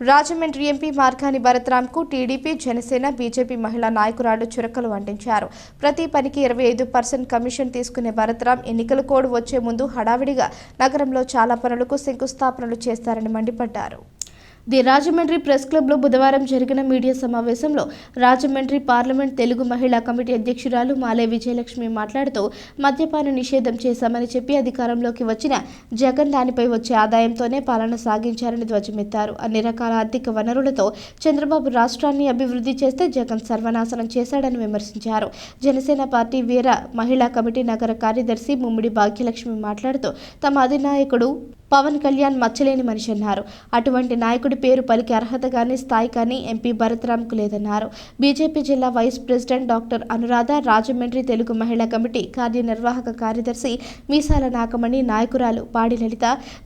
Rajahmundry MP Margani భరత్రాంకు TDP, Janasena, BJP మహిళా నాయకురాలు చురకలు అంటించారు. ప్రతి పనికి 25% కమిషన్ తీసుకునే భరత్రాం ఎన్నికల కోడ్ వచ్చే ముందు హడావిడిగా నగరంలో చాలా పనులకు శంకుస్థాపనలు చేస్తారని మండిపడ్డారు. ది రాజమండ్రి ప్రెస్ క్లబ్లో బుధవారం జరిగిన మీడియా సమావేశంలో రాజమండ్రి పార్లమెంట్ తెలుగు మహిళా కమిటీ అధ్యక్షురాలు మాలే విజయలక్ష్మి మాట్లాడుతూ మద్యపాన నిషేధం చేశామని చెప్పి అధికారంలోకి వచ్చిన జగన్ దానిపై వచ్చే ఆదాయంతోనే పాలన సాగించారని ధ్వజమెత్తారు. అన్ని రకాల ఆర్థిక వనరులతో చంద్రబాబు రాష్ట్రాన్ని అభివృద్ధి చేస్తే జగన్ సర్వనాశనం చేశాడని విమర్శించారు. జనసేన పార్టీ వీర మహిళా కమిటీ నగర కార్యదర్శి ముమ్మిడి భాగ్యలక్ష్మి మాట్లాడుతూ తమ అధినాయకుడు పవన్ కళ్యాణ్ మచ్చలేని మనిషి అన్నారు. అటువంటి నాయకుడి పేరు పలికే అర్హత కానీ స్థాయి కానీ ఎంపీ భరత్రాంకు లేదన్నారు. బీజేపీ జిల్లా vice president doctor Anuradha, Rajahmundry Telugu మహిళా కమిటీ కార్యనిర్వాహక కార్యదర్శి మీసాల నాగమణి, నాయకురాలు పాడి లలిత,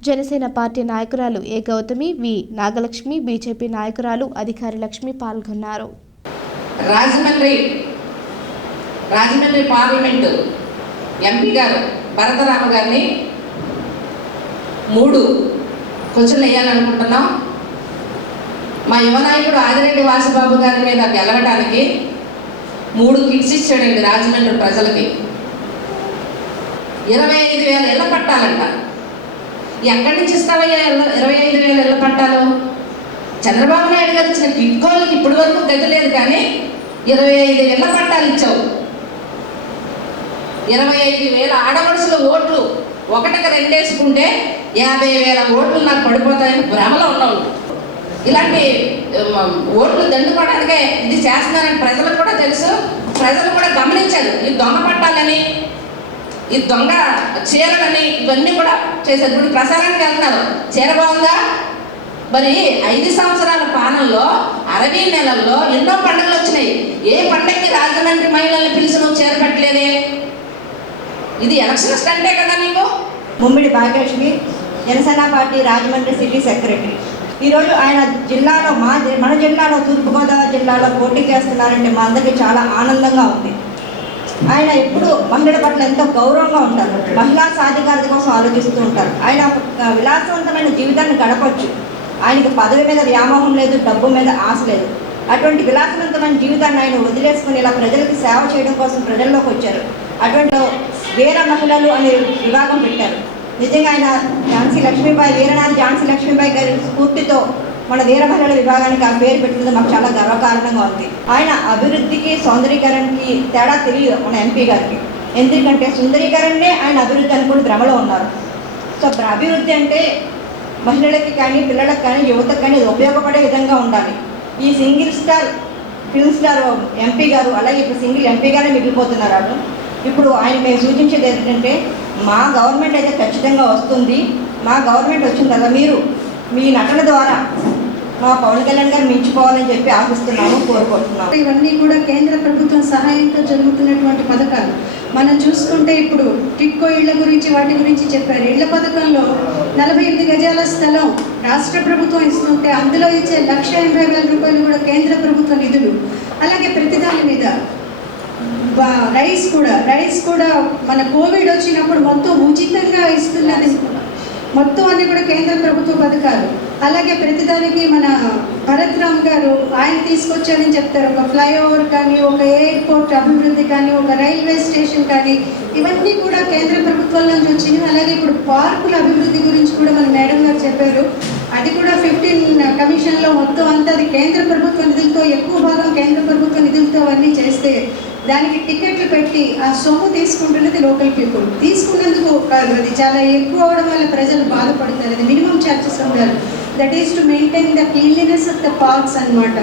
జనసేన పార్టీ నాయకురాలు ఏ గౌతమి, వి నాగలక్ష్మి, బీజేపీ నాయకురాలు అధికారి లక్ష్మి పాల్గొన్నారు. రాజమండ్రి పార్లమెంటు ఎంపీ గారు భరతరామ గారిని 3 క్వశ్చన్లు వేయాలనుకుంటున్నాం. మా యువ నాయకుడు ఆదిరెడ్డి వాసుబాబు గారి మీద గెలవడానికి 3 కిట్స్ ఇచ్చాడండి రాజమండ్రి ప్రజలకి. 25,000 ఇళ్ల పట్టాలంట. ఎక్కడి నుంచి ఇస్తావయ్యా 25,000 ఇళ్ల పట్టాలు? చంద్రబాబు నాయుడు గారు ఇచ్చిన కిట్కోళ్ళకి ఇప్పటి వరకు గతి లేదు, కానీ 25 ఇళ్ల పట్టాలు ఇచ్చావు. 25,000 ఆడపడుచుల ఓట్లు 1కి 2 వేసుకుంటే 50,000 ఓట్లు నాకు పడిపోతాయని భ్రమలో ఉన్నావు. ఇలాంటి ఓట్లు దండుకోవడానికే ఇది చేస్తున్నారని ప్రజలకు కూడా తెలుసు. ప్రజలు కూడా గమనించారు. ఈ దొంగ పట్టాలని, ఈ దొంగ చీరలని, ఇవన్నీ కూడా చేశారు. ఇప్పుడు ప్రసారానికి వెళ్తున్నారు. చీర బాగుందా? మరి 5 సంవత్సరాల పాలనలో 60 నెలల్లో ఎన్నో పండుగలు వచ్చినాయి. ఏ పండుగకి రాజమండ్రి మహిళల్ని పిలిచి నువ్వు చీర పెట్టలేదే? ఇది ఎలక్షన్ స్టంటే కదా నీకు? Mummidi Bhagyalakshmi, Janasena party Rajahmundry city secretary. ఈరోజు ఆయన జిల్లాలో మన జిల్లాలో తూర్పుగోదావరి జిల్లాలో పోటీ చేస్తున్నారంటే మా అందరికీ చాలా ఆనందంగా ఉంది. ఆయన ఎప్పుడు మహిళల పట్ల ఎంతో గౌరవంగా ఉంటారు. మహిళా సాధికారత కోసం ఆలోచిస్తూ ఉంటారు. ఆయన విలాసవంతమైన జీవితాన్ని గడపచ్చు. ఆయనకి పదవి మీద వ్యామోహం లేదు, డబ్బు మీద ఆశ లేదు. అటువంటి విలాసవంతమైన జీవితాన్ని ఆయన వదిలేసుకుని ఇలా ప్రజలకి సేవ చేయడం కోసం ప్రజల్లోకి వచ్చారు. అటువంటి వీర మహిళలు అనే విభాగం పెట్టారు. నిజంగా ఆయన వీరనాథ్ ఝాన్సీ లక్ష్మీబాయి గారి స్ఫూర్తితో మన వీర మహిళల విభాగానికి ఆ పేరు పెట్టినది మాకు చాలా గర్వకారణంగా ఉంది. ఆయన అభివృద్ధికి సౌందర్యీకరణకి తేడా తెలియదు మన ఎంపీ గారికి. ఎందుకంటే సుందరీకరణనే ఆయన అభివృద్ధి అనుకుని భ్రమలో ఉన్నారు. సో అభివృద్ధి అంటే మహిళలకి కానీ, పిల్లలకు కానీ, యువతకు కానీ ఉపయోగపడే విధంగా ఉండాలి. ఈ single star film star MP గారు అలాగే ఇప్పుడు సింగిల్ ఎంపీగానే మిగిలిపోతున్నారు. ఇప్పుడు ఆయన మేము సూచించేది ఏంటంటే, మా గవర్నమెంట్ అయితే ఖచ్చితంగా వస్తుంది. మా గవర్నమెంట్ వచ్చిన తర్వాత మీరు మీ నటన ద్వారా మా పవన్ కళ్యాణ్ గారు మించిపోవాలని చెప్పి ఆశిస్తున్నాము, కోరుకుంటున్నాము. ఇవన్నీ కూడా కేంద్ర ప్రభుత్వం సహాయంతో జరుగుతున్నటువంటి పథకాలు. మనం చూసుకుంటే ఇప్పుడు టిక్కో ఇళ్ల గురించి వాటి గురించి చెప్పారు. ఇళ్ల పథకంలో 48 గజాల స్థలం రాష్ట్ర ప్రభుత్వం ఇస్తుంటే అందులో ఇచ్చే 1,80,000 రూపాయలు కూడా కేంద్ర ప్రభుత్వ నిధులు. అలాగే ప్రతిదాని మీద రైస్ కూడా మన కోవిడ్ వచ్చినప్పుడు మొత్తం ఉచితంగా ఇస్తున్నది. మొత్తం అన్ని కూడా కేంద్ర ప్రభుత్వ పథకాలు. అలాగే ప్రతిదానికి మన భరత్రామ్ గారు ఆయన తీసుకొచ్చారని చెప్తారు. ఒక ఫ్లైఓవర్ కానీ, ఒక ఎయిర్పోర్ట్ అభివృద్ధి కానీ, ఒక రైల్వే స్టేషన్ కానీ, ఇవన్నీ కూడా కేంద్ర ప్రభుత్వం నుంచి వచ్చినాయి. అలాగే ఇప్పుడు పార్కుల అభివృద్ధి గురించి కూడా మన మేడం గారు చెప్పారు. అది కూడా 15 కమిషన్లో మొత్తం అంతా అది కేంద్ర ప్రభుత్వ నిధులతో, ఎక్కువ భాగం కేంద్ర ప్రభుత్వ నిధులతో అవన్నీ చేస్తే దానికి టికెట్లు పెట్టి ఆ సొమ్ము తీసుకుంటున్నది లోకల్ పీపుల్. తీసుకున్నందుకు అది చాలా ఎక్కువ అవడం వల్ల ప్రజలు బాధపడతారు. అది మినిమం ఛార్జెస్ ఉండాలి. That is to maintain the cleanliness of the parks అన్నమాట.